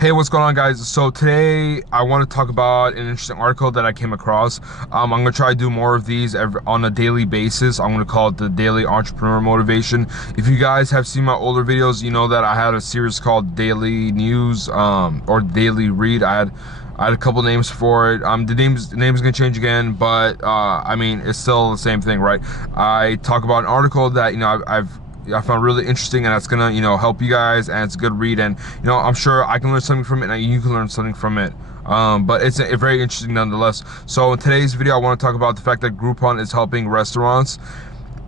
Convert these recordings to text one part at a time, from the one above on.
Hey, what's going on, guys? So today I want to talk about an interesting article that I came across. I'm gonna try to do more of these on a daily basis. I'm gonna call it the Daily Entrepreneur Motivation. If you guys have seen my older videos, you know that I had a series called Daily News or Daily Read. I had a couple names for it. The name's gonna change again, but I mean, it's still the same thing, right? I talk about an article that I found really interesting, and that's gonna help you guys, and it's a good read, and I'm sure I can learn something from it and you can learn something from it. But it's very interesting nonetheless. So in today's video I want to talk about the fact that Groupon is helping restaurants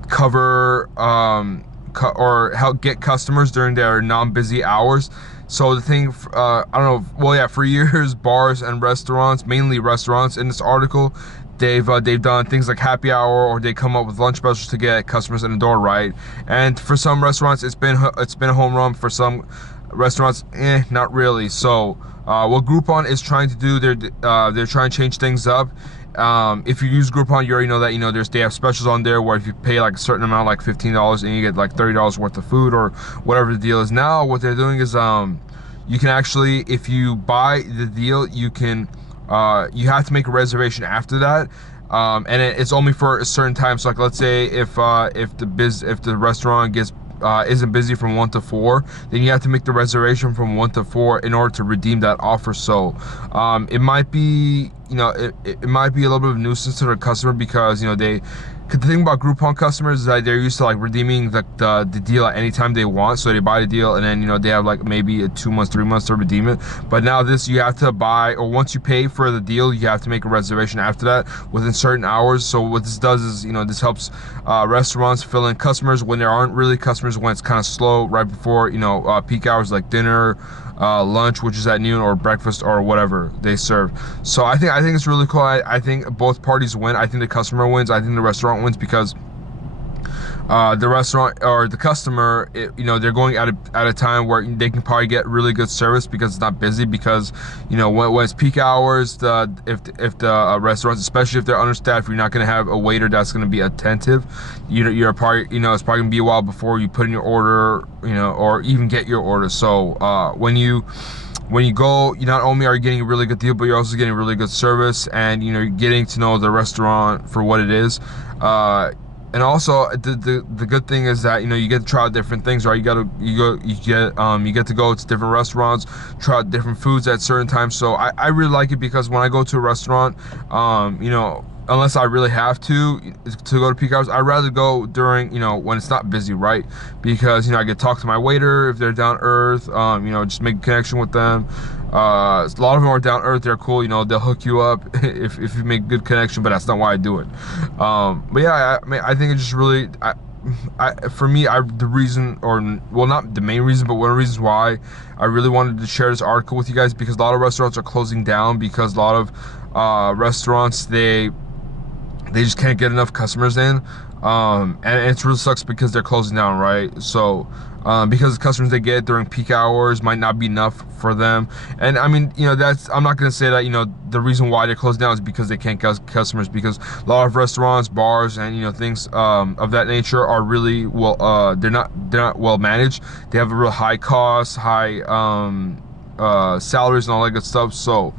cover or help get customers during their non-busy hours. So the thing, I don't know, well, yeah, for years bars and restaurants, mainly restaurants in this article, they've done things like happy hour, or they come up with lunch specials to get customers in the door, right? And for some restaurants it's been a home run. For some restaurants, not really. So what Groupon is trying to do, they're trying to change things up. If you use Groupon, you already know that they have specials on there where if you pay like a certain amount, like $15, and you get like $30 worth of food or whatever the deal is. Now what they're doing is you can actually, if you buy the deal, you can you have to make a reservation after that, and it's only for a certain time. So like, let's say if the restaurant isn't busy from 1 to 4, then you have to make the reservation from 1 to 4 in order to redeem that offer. So it might be it might be a little bit of a nuisance to the customer, because the thing about Groupon customers is that they're used to like redeeming the deal at any time they want. So they buy the deal, and then they have like maybe 2 months, 3 months to redeem it. But now this, you have to buy, or once you pay for the deal, you have to make a reservation after that within certain hours. So what this does is this helps restaurants fill in customers when there aren't really customers, when it's kind of slow right before peak hours like dinner, lunch, which is at noon, or breakfast, or whatever they serve. So I think it's really cool. I think both parties win. I think the customer wins. I think the restaurant wins, because the restaurant or the customer, they're going at a time where they can probably get really good service because it's not busy. Because when it's peak hours, if the restaurants, especially if they're understaffed, you're not going to have a waiter that's going to be attentive. You're probably it's probably going to be a while before you put in your order, or even get your order. So when you go, you not only are you getting a really good deal, but you're also getting really good service, and you're getting to know the restaurant for what it is. And also the good thing is that you get to try out different things, right? You get to go to different restaurants, try out different foods at certain times. So I really like it, because when I go to a restaurant, unless I really have to go to peak hours, I'd rather go during when it's not busy, right? Because I get to talk to my waiter if they're down to earth, just make a connection with them. A lot of them are down to earth, they're cool, they'll hook you up if you make good connection, but that's not why I do it. But yeah, I think it's just really, for me, the reason, or well, not the main reason, but one of the reasons why I really wanted to share this article with you guys, because a lot of restaurants are closing down, because a lot of restaurants, they just can't get enough customers in, and it really sucks because they're closing down, right? So because the customers they get during peak hours might not be enough for them. And I mean, that's, I'm not going to say that the reason why they're closed down is because they can't get customers, because a lot of restaurants, bars, and things of that nature are really well, they're not well managed. They have a real high cost, high salaries and all that good stuff. So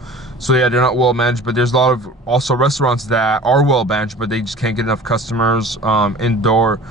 yeah, they're not well managed. But there's a lot of also restaurants that are well managed, but they just can't get enough customers indoor.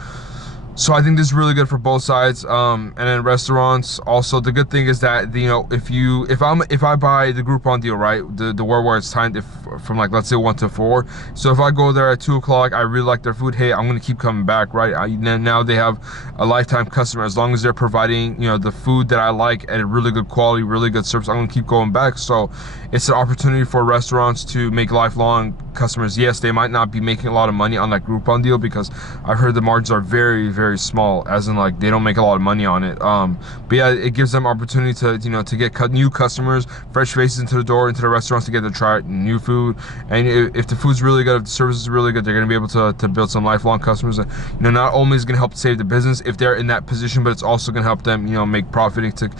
So I think this is really good for both sides. And then restaurants also, the good thing is that if I buy the Groupon deal, right, the where it's timed from like, let's say 1 to 4. So if I go there at 2 o'clock, I really like their food, hey, I'm gonna keep coming back, right? Now they have a lifetime customer. As long as they're providing the food that I like at a really good quality, really good service, I'm gonna keep going back. So it's an opportunity for restaurants to make lifelong customers. Yes, they might not be making a lot of money on that Groupon deal, because I've heard the margins are very, very small, as in like they don't make a lot of money on it. But yeah, it gives them opportunity to to get new customers, fresh faces into the door, into the restaurants, to get to try new food. And if the food's really good, if the service is really good, they're going to be able to build some lifelong customers. And not only is it going to help save the business if they're in that position, but it's also going to help them make profiting to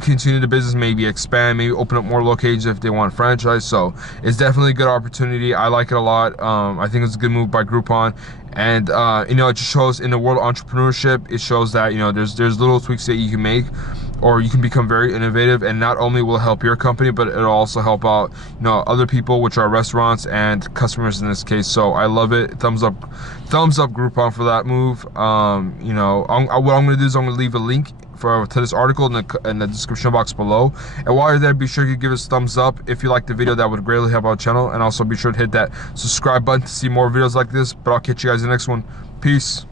continue the business, maybe expand, maybe open up more locations if they want a franchise. So it's definitely a good opportunity. I like it a lot. I think it's a good move by Groupon. And it just shows in the world of entrepreneurship, it shows that there's little tweaks that you can make or you can become very innovative, and not only will it help your company, but it'll also help out, you know, other people, which are restaurants and customers in this case. So I love it. Thumbs up Groupon for that move. You know, what I'm gonna do is I'm gonna leave a link to this article in the description box below, and while you're there, be sure you give us a thumbs up if you like the video. That would greatly help our channel, and also be sure to hit that subscribe button to see more videos like this. But I'll catch you guys in the next one. Peace.